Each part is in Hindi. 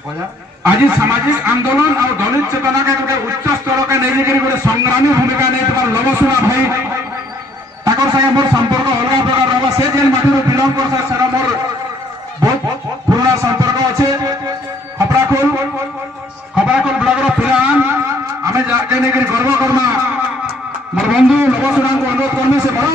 आज सामाजिक आंदोलन और दलित चेतना के गोटे उच्च स्तर के नहीं गोटे संग्रामी भूमिका नहीं लवसुना भाई ताकर संगे मोर संपर्क अलग प्रकार रहा से जेल माटी बिलंग कर मोर बहुत पुराना संपर्क अच्छे खपराखोल ब्लॉक पिलान आम जाके नहीं गर्व करना मोर बंधु लवसुना को अनुरोध करने से बड़ा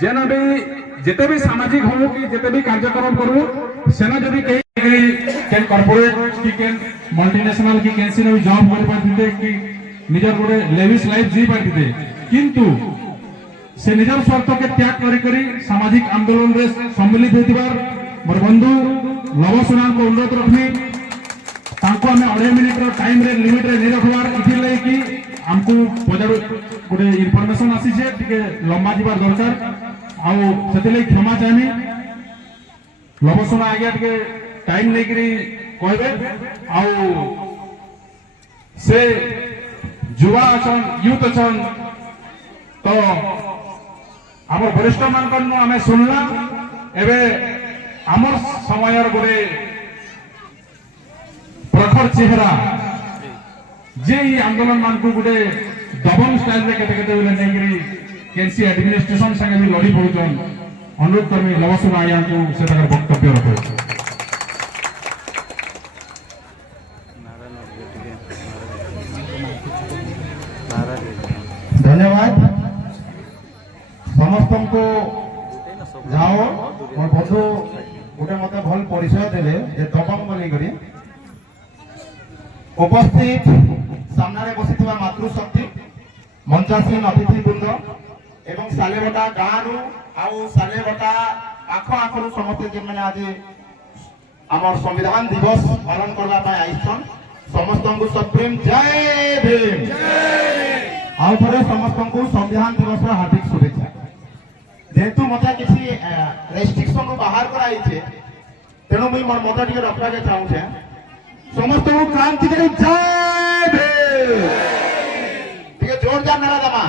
जेन भी जिते भी सामाजिक हो कि जिते भी कार्यक्रम करू सेना जदि केन कॉर्पोरेट कि केन मल्टीनेशनल कि केन सिने जॉब कर पाथिते कि निजर गोटे लेविस लाइफ जी पाथिते किंतु से निजर स्वार्थ के त्याग करी सामाजिक आंदोलन रे सम्मिलित होतिबार मोर बंधु लवसुना को अनुरोध रखनी तांको हमें 2.5 मिनिट रो टाइम रे लिमिट रे नहीं रखवार इथि लई कि हमको बजार गोटे इनफॉरमेशन आसी छे टिके लंबा जीवार दरकार आउ सेते क्षमा चाहनी लवसुना आगे टिके टाइम नहीं करी कहबे आउ से युवा अछन यूथ अछन तो हमर वरिष्ठ मान आमे सुनला एबे हमर समयर गोटे प्रखर चेहरा जे आंदोलन मान को गोटे दबंग स्टाइल रे केते केते बोले नहीं करी केसी एडमिनिस्ट्रेशन संगे भी लड़ी पहुचन अनुरोध करमी लवसुना आया को से तकर वक्तव्य रखो। धन्यवाद समस्त को जाओ मोर बंधु गोटे मत भल परिचय देले जे दबंग बोली करी उपस्थित सामने बसी मातृशक्ति मंचासीन अतिथि वृंद एवं सालेबटा गाँव आउ सालेबटा आख आखर समस्ते जे मैंने आज आम संविधान दिवस पालन करने आईछन समस्त को सुप्रीम जय भीम आउ थे समस्त को संविधान दिवस हार्दिक शुभेच्छा जेहेतु मत किसी रेस्ट्रिक्शन बाहर कराई तेणु मुझे मोर मत टे रखा चाहूचे समस्त को क्रांतिकारी जय भीम टे जोरदार नारा दमा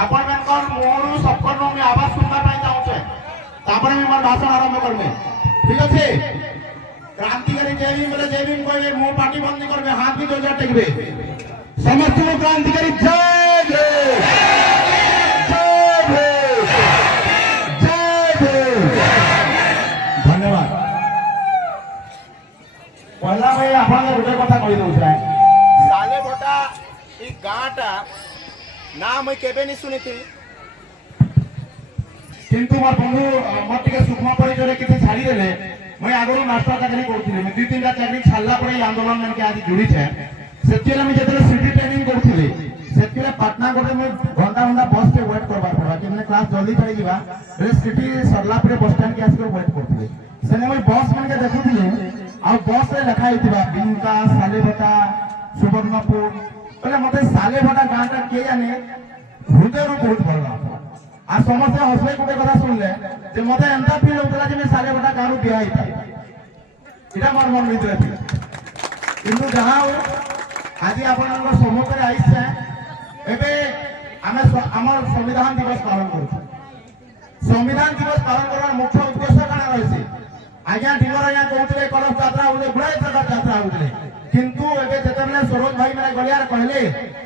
आपण मनकर मोरू सबकर मैं आवाज सुनना पाई चाहूचे तापर मैं मोर भाषण आरंभ करबे ठीक अछि क्रांतिकारी जय भीम बोले जय भीम कहबे मो पार्टी बंद नहीं करबे हाथ भी जोरदार टेकबे समस्त को क्रांतिकारी जय भीम जय भीम धन्यवाद पहला भाई आपण गोटे कथा कहि दउ छै साले भटा ई गाटा ना मैं केबे नहीं सुनी थी किंतु मोर बंधु मोर टिके सूक्ष्म परिचय किसी छाड़ी देले मैं आगरो मास्टर चाकरी करथिले मैं 2-3 टा चाकरी छाड़ला परे आंदोलन में के आज जुड़ी छे सेतिला मैं जेतले सिटी ट्रेनिंग करथिले सेतिला पटना गोटे मैं घंटा बस पे वेट करबा पड़ा कि मैंने क्लास जल्दी चली जीवा रे सिटी सरला परे बस स्टैंड के आसी वेट करथिले सेने मैं बस मन के देखुथिले आ बस रे लिखा हितिबा बिनका सालेभटा सुवर्णपुर पहले मते सालेभटा गाँटा के जाने हृदय बहुत भल लागला आ समस्त हसले गोटे कथा सुनले जे मते एंता फील होतला जे मैं सालेभटा गाँरु बिया हिता इटा मोर मन भीतर किंतु जहाँ हो आज आपण सम्मुखें आईछे एबे आमे हमर संविधान दिवस पालन करू संविधान दिवस पालन करवार मुख्य उद्देश्य काना रहिছে आज्ञा दिवर आज्ञा कहते कलश यात्रा होते गुड़ाई प्रकार यात्रा होते किंतु एबे जेतेबेले सरोज भाई मैंने गलियार कहले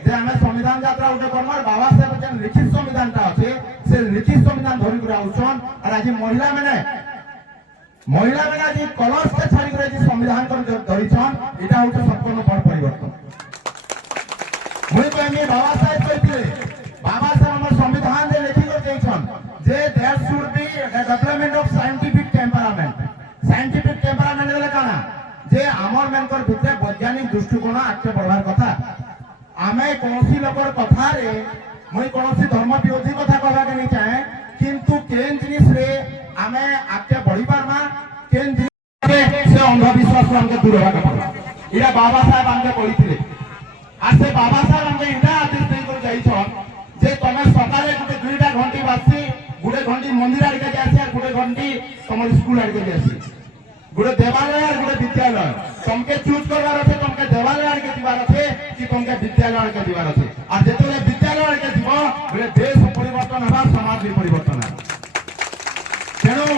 जे आमे संविधान यात्रा होते करमार बाबा साहेब जे लिखित संविधान ता আছে से लिखित संविधान धरि गुरा उछन और आज महिला मैंने आज कलश के छाड़ी करे जे संविधान कर धरिछन एटा होते संपूर्ण बड़ परिवर्तन मुई कहमी बाबा साहेब कहथिले बाबा साहेब हमर संविधान जे लिखि कर देछन जे there should be development of scientific temperament देले काना जे आमर मेनकर भितरे वैज्ञानिक दृष्टिकोण आगे बढ़वार कथा आमे कोनोसी लोकर कथा रे मुई कोनोसी धर्म विरोधी कथा कहबा के नहीं चाहे किंतु केन जिनिस रे आमे आगे बढ़ी पारमा केन जिनिस से अंधविश्वास को हमके दूर होगा এটা বাবা সাহেব আমাকে কইଥିଲେ আর সে বাবা সাহেব আমাকে এটা আদেশ দেই করে যাইছন যে তুমি সকালে গোটে 2টা ঘন্টি বাসি গোটে ঘন্টি মন্দির আড়কে যাসি আর গোটে ঘন্টি তোমার স্কুল আড়কে যাসি গোটে দেবালয় আর গোটে বিদ্যালয় তোমাকে চুজ করবার আছে তোমাকে দেবালয় আড়কে দিবার আছে কি তোমাকে বিদ্যালয় আড়কে দিবার আছে আর যেতবে বিদ্যালয় আড়কে দিব বলে দেশ পরিবর্তন হবা সমাজ বি পরিবর্তন হবা তেণু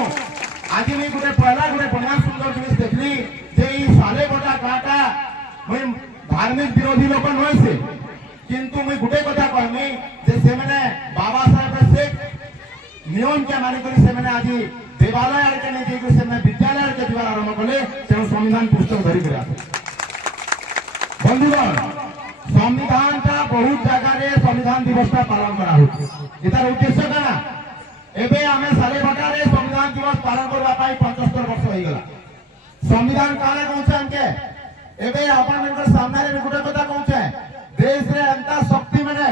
আজ আমি গোটে পয়লা গোটে বড়িয়া সুন্দর জিনিস দেখলি যে এই সালে গোটা কাটা মুই ধার্মিক বিরোধী লোক নইছে কিন্তু মুই গোটে কথা কইমি যে সেমানে বাবা সাহেব সে নিয়ম কে মানি করি সেমানে আজি দেবালয় আড়কে নেই যে সেমানে বিদ্যালয় আড়কে দিবার আরম্ভ কলে তেণু সংবিধান পুস্তক ধরি করে আসে বন্ধুগণ সংবিধানটা বহুত জায়গায় সংবিধান দিবসটা পালন করা হচ্ছে এটার উদ্দেশ্য কানা এবে আমি সালে বটারে সংবিধান দিবস পালন করবা পাই 75 বর্ষ হয়ে গেল সংবিধান কানে কৌছে আমকে এবে আপনাদের সামনে গোটে কথা কৌছে দেশ রে এন্তা শক্তি মানে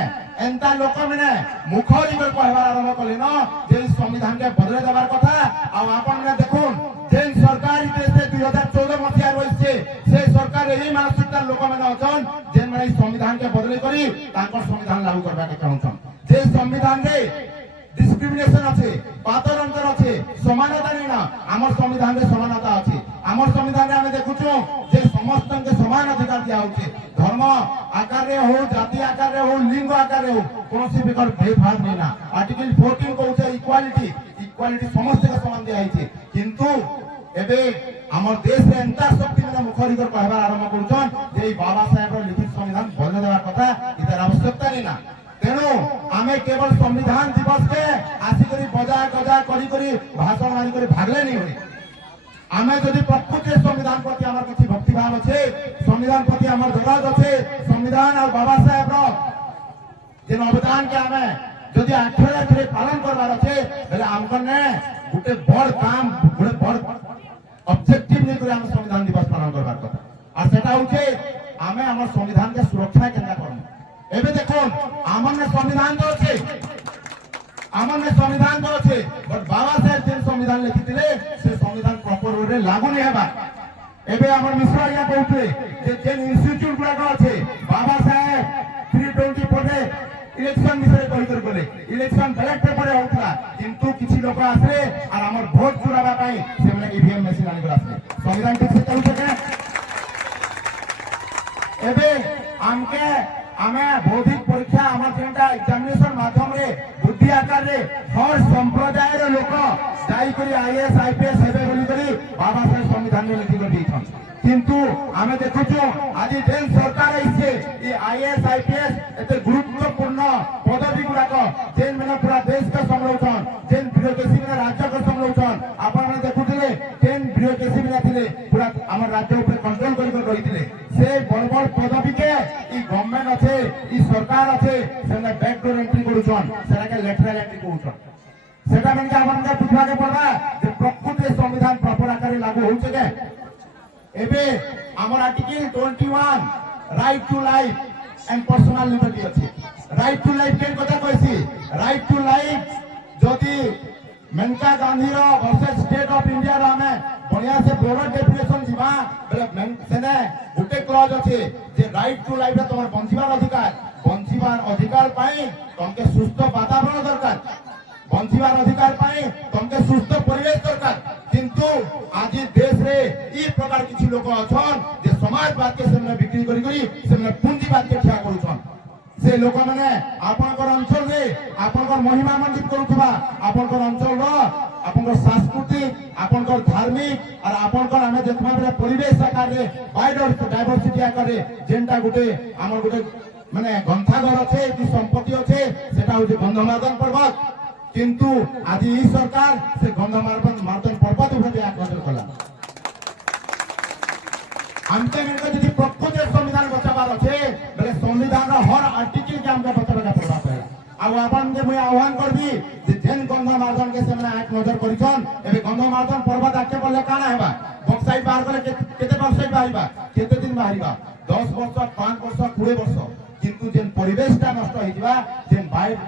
এন্তা লোক মানে মুখরি করে কহবার আরম্ভ কলে ন যে সংবিধান কে বদলে দেবার কথা আর আপনারা দেখুন যে সরকার দেশে 2014 মସିହା রয়েছে সেই সরকার এই মানসিকতার লোক মানে অছন যে মানে সংবিধান কে বদলে করি তাঙ্কর সংবিধান লাগু করবা কে চাহুছন যে সংবিধান রে ডিসক্রিমিনেশন আছে পাতর অন্তর আছে সমানতা নেই না আমার সংবিধানে সমানতা আছে আমার সংবিধানে আমি দেখুছু যে সমস্তকে সমান অধিকার দিয়া হচ্ছে ধর্ম আকারে হো জাতি আকারে হো লিঙ্গ আকারে হো কোনসি প্রকার ভেদভাব নেই না আর্টিকেল 14 কହୁছে ইকুয়ালিটি সমস্তকে সমান দিয়া হইছে কিন্তু এবে আমার দেশে এন্তা শক্তি মানে মুখরিকর কহবার আরম্ভ করছন যে এই বাবা সাহেবের লিখিত সংবিধান বদলে দেওয়ার কথা এটার আবশ্যকতা নেই না তেণু আমি কেবল সংবিধান দিবস কে আসি করি বজা গজা করি ভাষণ মারি করে ভাগলে নি হই আমি যদি প্রকৃত সংবিধান প্রতি আমার কিছু ভক্তিভাব আছে সংবিধান প্রতি আমার দরদ আছে সংবিধান আর বাবা সাহেব যে অবদান কে আমি যদি আখরে পালন করবার আছে তাহলে আমকনে গোটে বড় কাম গোটে বড় অবজেক্টিভ নিয়ে করে আমি সংবিধান দিবস পালন করবার কথা আর সেটা হচ্ছে আমি আমার সংবিধানকে সুরক্ষা কেন্দ্র করব এবে দেখুন আমার সংবিধান তো আছে বট বাবা সাহেব যে সংবিধান লিখিলে সে সংবিধান প্রপার ওয়ে লাগু নেই হবা এবে আমার মিশ্র আজ্ঞা কହୁଥିଲେ যে ইনস্টিটিউট গুড়াক আছে বাবা সাহেব 324 রে ইলেকশন বিষয়ে কহিতর গলে ইলেকশন ব্যালট পেপারে হউতলা কিন্তু কিছু লোক আসলে আর আমার ভোট চুরাবা পাই সেমানে ইভিএম মেশিন আনি করে আসলে সংবিধান ঠিক সে চালু থাকে এবে আমকে আমি বৌদ্ধিক পরীক্ষা আমার যেটা এক্সামিনেশন মাধ্যমে বুদ্ধি আকারে হর সম্প্রদায়ের লোক যাই করে আইএস আইপিএস হেবে বলি করি বাবা সাহেব সংবিধান লিখি করে দিয়েছেন কিন্তু আমি দেখুছু আজ যে সরকার আইছে এই আইএস আইপিএস এতে গুরুত্বপূর্ণ পদবী গুড়াক যে মানে পুরা দেশকে সম্ভালুছন যে বিউরোক্রেসি মানে রাজ্যকে সম্ভালুছন আপনারা দেখুଥିଲେ যে বিউরোক্রেসি মানে ଥିଲେ পুরা আমার রাজ্য উপরে কন্ট্রোল করি রহিଥିଲେ সে বড় বড় পদবীকে এই গভর্নমেন্ট আছে এই সরকার আছে সেটা ব্যাকডোর এন্ট্রি করুছন সেটাকে লেটারাল এন্ট্রি করুছন সেটা মানে আপনাদের বুঝবাকে পড়বা যে প্রকৃত সংবিধান প্রপার আকারে লাগু হচ্ছে কে এবে আমার article 21 right to life and personal liberty আছে রাইট টু লাইফ কেন কথা কইছি রাইট টু লাইফ যদি মেনকা গান্ধীর ভার্সেস স্টেট অফ ইন্ডিয়া র আমি বড়িয়া সে ব্রড ডেফিনেশন দিবা বলে সেনে গোটে ক্লজ আছে যে রাইট টু লাইফ রে তোমার বঞ্চিবার অধিকার পাই তোমাকে সুস্থ বাতাবরণ দরকার বঞ্চিবার অধিকার পাই তোমাকে সুস্থ পরিবেশ দরকার কিন্তু আজ দেশ রে এই প্রকার কিছু লোক অছন যে সমাজবাদ কে সামনে বিক্রি করি সামনে পুঞ্জিবাদ কে ঠিয়া করুছন সে লোক মানে আপনার অঞ্চল রে আপনার মহিমা মন্ডিত করুথবা আপনার অঞ্চল আপনার সাংস্কৃতিক আপনার ধার্মিক আর আপনার আমি দেখবা বেলা পরিবেশ আকারে ডাইভার্সিটি আকারে যেটা গোটে আমার গোটে মানে গ্রন্থাগার আছে কি সম্পত্তি আছে সেটা হচ্ছে গন্ধমার্দন পর্বত কিন্তু আজ এই সরকার সে গন্ধমার্দন পর্বত উপরে এক নজর কলা আমকে যদি প্রকৃত সংবিধান বচাবার আছে বলে সংবিধান হর আর্টিকেল কে আমকে বচাবার পড়বা পড়া আর আপনাকে মুই আহ্বান করবি যে যেন গন্ধমার্দন কে সেমানে এক নজর করিছন এবে গন্ধমার্দন পর্বত আকে বললে কানা হেবা বক্সাইট বার করে কেতে বক্সাইট বাহিবা কেতে দিন বাহিবা 10 বর্ষ 5 বর্ষ 20 বর্ষ কিন্তু যে পরিবেশটা নষ্ট হয়ে যাবা যে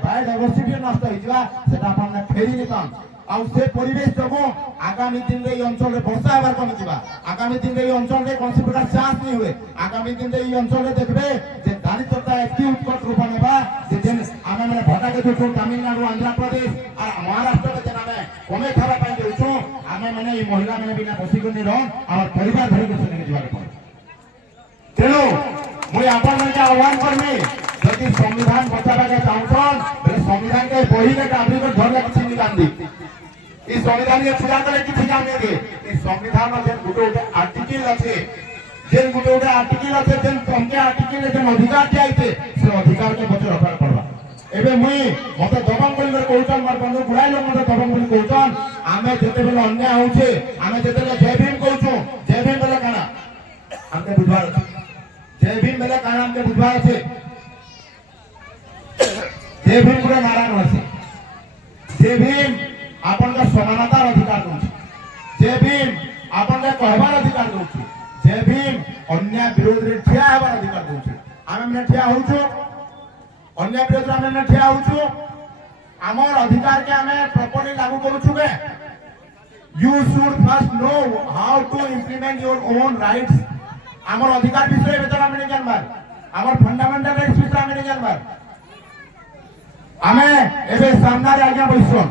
বায়োডাইভার্সিটি নষ্ট হয়ে যাবা সেটা আপনারা ফেরি নিতাম ଆଉ ସେ ପରିବେଶ ଯୋଗୁଁ ଆଗାମୀ ଦିନରେ এই ଅଞ୍ଚଳରେ ବର୍ଷା ହେବାର କମିଯିବା। ଆଗାମୀ ଦିନରେ এই ଅଞ୍ଚଳରେ କୌଣସି ପ୍ରକାର ଚାଷ नहीं ହୁଏ। ଆଗାମୀ ଦିନରେ এই ଅଞ୍ଚଳରେ ଦେଖିବେ ଯେ ଦାରିଦ୍ରତା ଏତେ ଉତ୍କଟ ରୂପ ନେବା ଯେ ଯେନ୍ ଆମେ ମାନେ ଭଟାକେ ଯାଉଛୁ ତାମିଲନାଡୁ ଆନ୍ଧ୍ରପ୍ରଦେଶ আর ମହାରାଷ୍ଟ୍ରରେ ଯେନ୍ ଆମେ କମେଇ ଖାଇବା ପାଇଁ ଯାଉଛୁ ଆମେ ମାନେ এই ମହିଳା ମାନେ ବିନା ବସିକରି ରହ ଆମର ପରିବାର ଧରିକି ସେଠିକି ଯିବାକୁ ପଡେ। ତେଣୁ ମୁଇଁ ଆପଣମାନଙ୍କୁ ଆହ୍ୱାନ କରିବି ଯଦି ସମ୍ବିଧାନ ବଚାଇବାକୁ ଚାହୁଁଛନ୍ ବୋଲେ ସମ୍ବିଧାନকে ବହିରେ ଗାନ୍ଧୀଙ୍କ ଧରିଲେ କିଛି ନି ଗାନ୍ଧୀ এই সংবিধানে পূজা করে কিছু জানিয়ে দে এই সংবিধান যে গোটে গোটে আর্টিকেল আছে যেন গোটে গোটে আর্টিকেল আছে যেন তমকে আর্টিকেল যেন অধিকার দিয়াইছে সে অধিকার কে বচে রখার পড়বা। এবে মুই মতে দবং বলি কହୁଛন মার বন্ধু গুড়াই লোক মতে দবং বলি কହୁছন আমি যেতেবেলে অন্যায় হচ্ছে আমি যেতেবেলে জয় ভীম কହୁଛୁ জয় ভীম বেলে কানা আমকে বুঝবার আছে জয় ভীম বেলে কানা আমকে বুঝবার আছে জয় ভীম পুরো নারায়ণ আছে জয় ভীম आपनका समानतार अधिकार दउछि जय भीम आपनका कहबार अधिकार दउछि जय भीम अन्याय विरोध रे ठिया हेबार अधिकार दउछि आमे ने ठिया होउछु अन्याय विरोध रे आमे ठिया होउछु हमर अधिकार के आमे प्रॉपर्ली लागू करूछु के you should first know how to implement your own rights हमर अधिकार विषय बेतर आमे जानबार हमर फंडामेंटल राइट्स विषय आमे जानबार आमे एबे सामना रे आज्ञा बइसो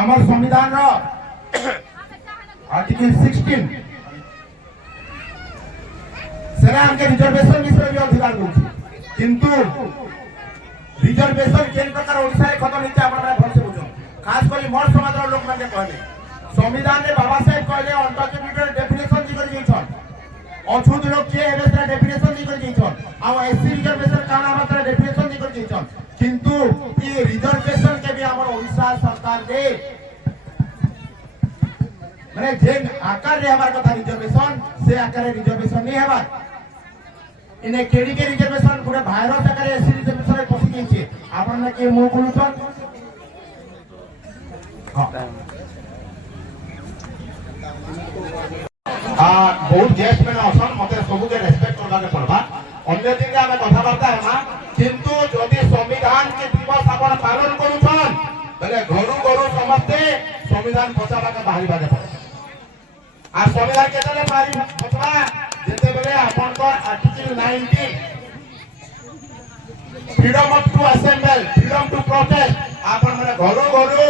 আমার সংবিধান आर्टिकल 16 সেটা আমাকে রিজার্ভেশন বিষয়ে অধিকার দিচ্ছে কিন্তু রিজার্ভেশন কেন প্রকার ওড়িশায় খতম হইছে আপনারা ভালসে বুঝুন খাস করে মোর সমাজের লোক মানে কইলে সংবিধানে বাবা সাহেব কইলে অন্তর্জাতীয় ডেফিনেশন দি করে দিছন অছুত লোক কে হেবে সেটা ডেফিনেশন দি করে দিছন আর এসসি রিজার্ভেশন কানা মাত্রা ডেফিনেশন দি করে দিছন কিন্তু এই রিজার্ভেশন के भी हमर ओडिशा सरकार रे माने जेन आकार रे हमार कथा रिजर्वेशन से आकार रे रिजर्वेशन नहीं हेबा इने केडी के रिजर्वेशन पूरा भाइरस आकार एससी रिजर्वेशन पसी गइছে आपन के मो बोलुछन हां बहुत गेस्ट में असन मते सबु के रेस्पेक्ट करबा के पड़बा अन्य दिन के हमें कथा बार्ता है ना किंतु जदि संविधान के दिवस अपन पालन करूछन बेले घरु घरु समस्ते संविधान बचाबा के बाहरी बाजे पड़े आ संविधान केतले बाहरी बचबा जेते बेले अपन को article 19 freedom of to assemble freedom to protest अपन माने घरु घरु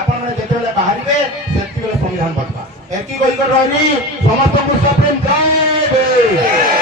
अपन माने जेते बेले बाहरीबे सेति बेले संविधान बचबा एकी कहि कर रहनी समस्त को सुप्रीम जय